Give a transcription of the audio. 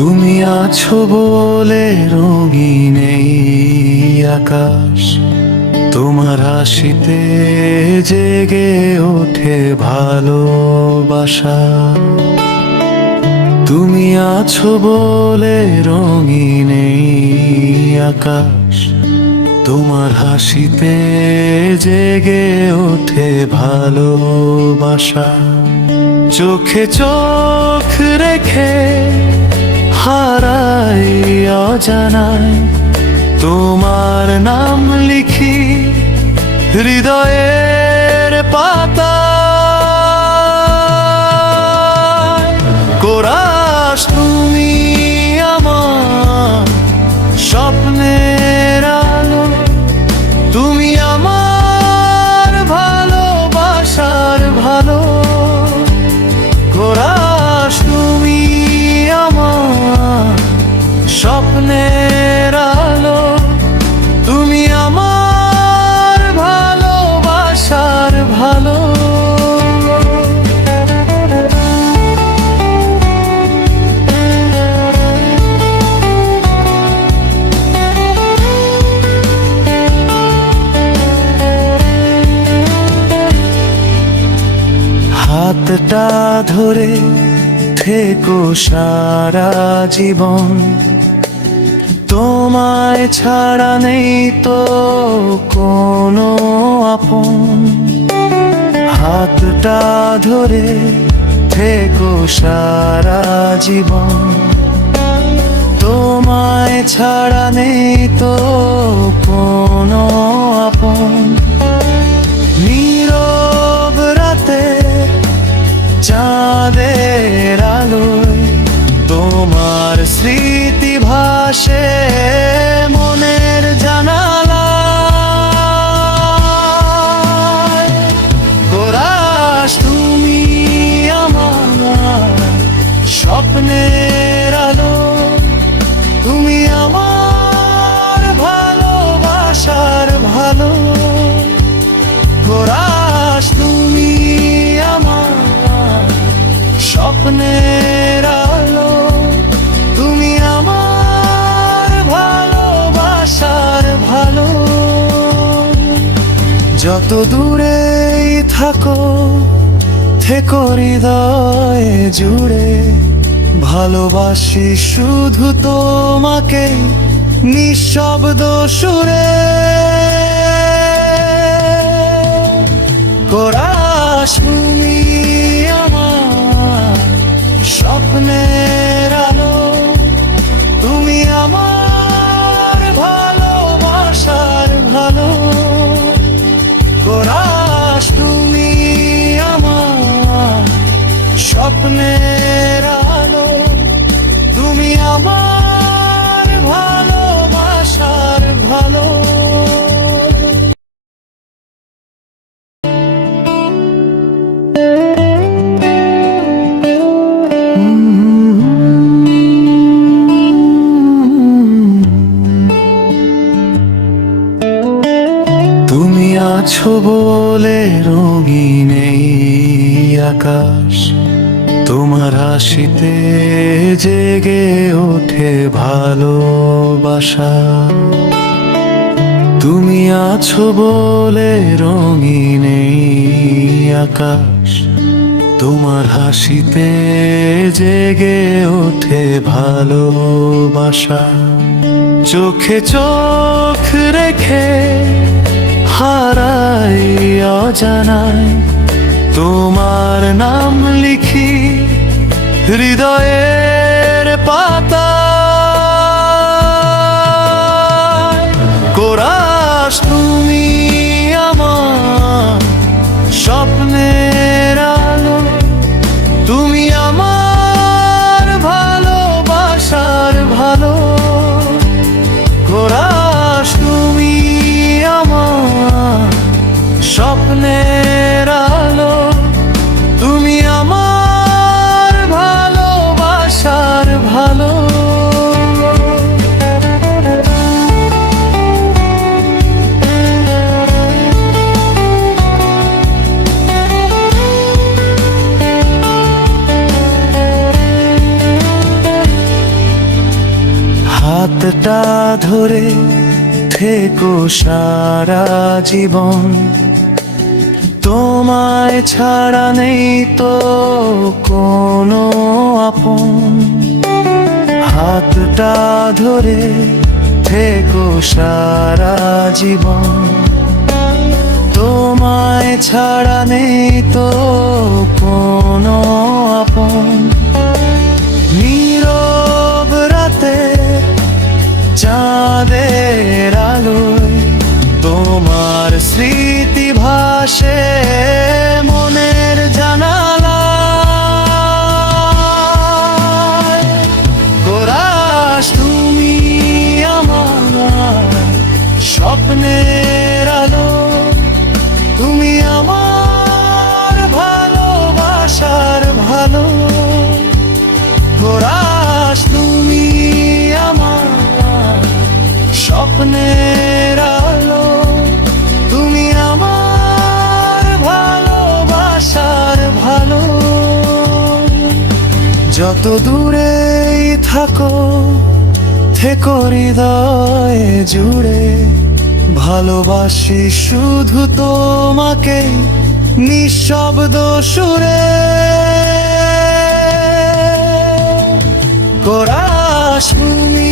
তুমি আছো বলে রঙিন এই আকাশ, তোমার হাসিতে জেগে ওঠে ভালোবাসা। তুমি আছো বলে রঙিন এই আকাশ, তোমার হাসিতে জেগে ওঠে ভালোবাসা। চোখে চোখ রেখে হারাই অজানায়, তোমার নাম লিখি হৃদয়ের পাতায়। কোরাস তুমি আমার স্বপ্নের আলো, তুমি আমার ভালোবাসার ভালো। কোরাস তুমি আমার স্বপ্নের আলো, তুমি আমার ভালোবাসার ভালো। হাতটা ধরে থেকো সারা জীবন, তোমায় ছাড়া নেই তো কোনো আপন। হাতটা ধরে থেকো সারা জীবন, তোমায় ছাড়া নেই তো কোনো আপন। নীরব রাতে চাঁদের আলোয় তোমার স্মৃতি ভাসে মনের জানালায়। কোরাস তুমি আমার স্বপ্নের আলো, তুমি আমার ভালোবাসার ভালো। কোরাস তুমি আমার স্বপ্নের আলো, তুমি আমার ভালোবাসার ভালো। যত দূরেই থাকো থেকো হৃদয়ে জুড়ে, ভালোবাসি শুধু তোমাকে নিঃশব্দ সুরে। কোরাস তুমি আমার স্বপ্নের আলো, তুমি আমার ভালোবাসার ভালো। কোরাস তুমি আমার স্বপ্নের আলো, তুমি আমার ভালোবাসার ভালো। তুমি আছো বলে রঙিন এই আকাশ, তোমার হাসিতে জেগে ওঠে ভালোবাসা। তুমি আছো বলে রঙিন এই আকাশ, তোমার হাসিতে জেগে ওঠে ভালোবাসা। চোখে চোখ রেখে হারাই অজানায়, তোমার নাম লিখি হৃদয়ের পাতায়। কোরাস তুমি আমার স্বপ্নের আলো, তুমি আমার ভালোবাসার ভালো। কোরাস তুমি আমার স্বপ্নের আলো, তুমি আমার ভালোবাসার ভালো। হাতটা ধরে থেকো সারা জীবন, তোমায় ছাড়া নেই তো কোনো আপন। হাতটা ধরে থেকো সারা জীবন, তোমায় ছাড়া নেই তো কোনো আপন। নীরব রাতে চাঁদের আলোয় তোমার স্মৃতি ভাসে মনের জানালায়। কোরাস তুমি আমার স্বপ্নের আলো, তুমি আমার ভালোবাসার ভালো। কোরাস তুমি আমার স্বপ্নের আলো, তুমি আমার ভালোবাসার ভালো। যত দূরেই থাকো থেকো হৃদয়ে জুড়ে, ভালোবাসি শুধু তোমাকে নিঃশব্দ সুরে। কোরাস তুমি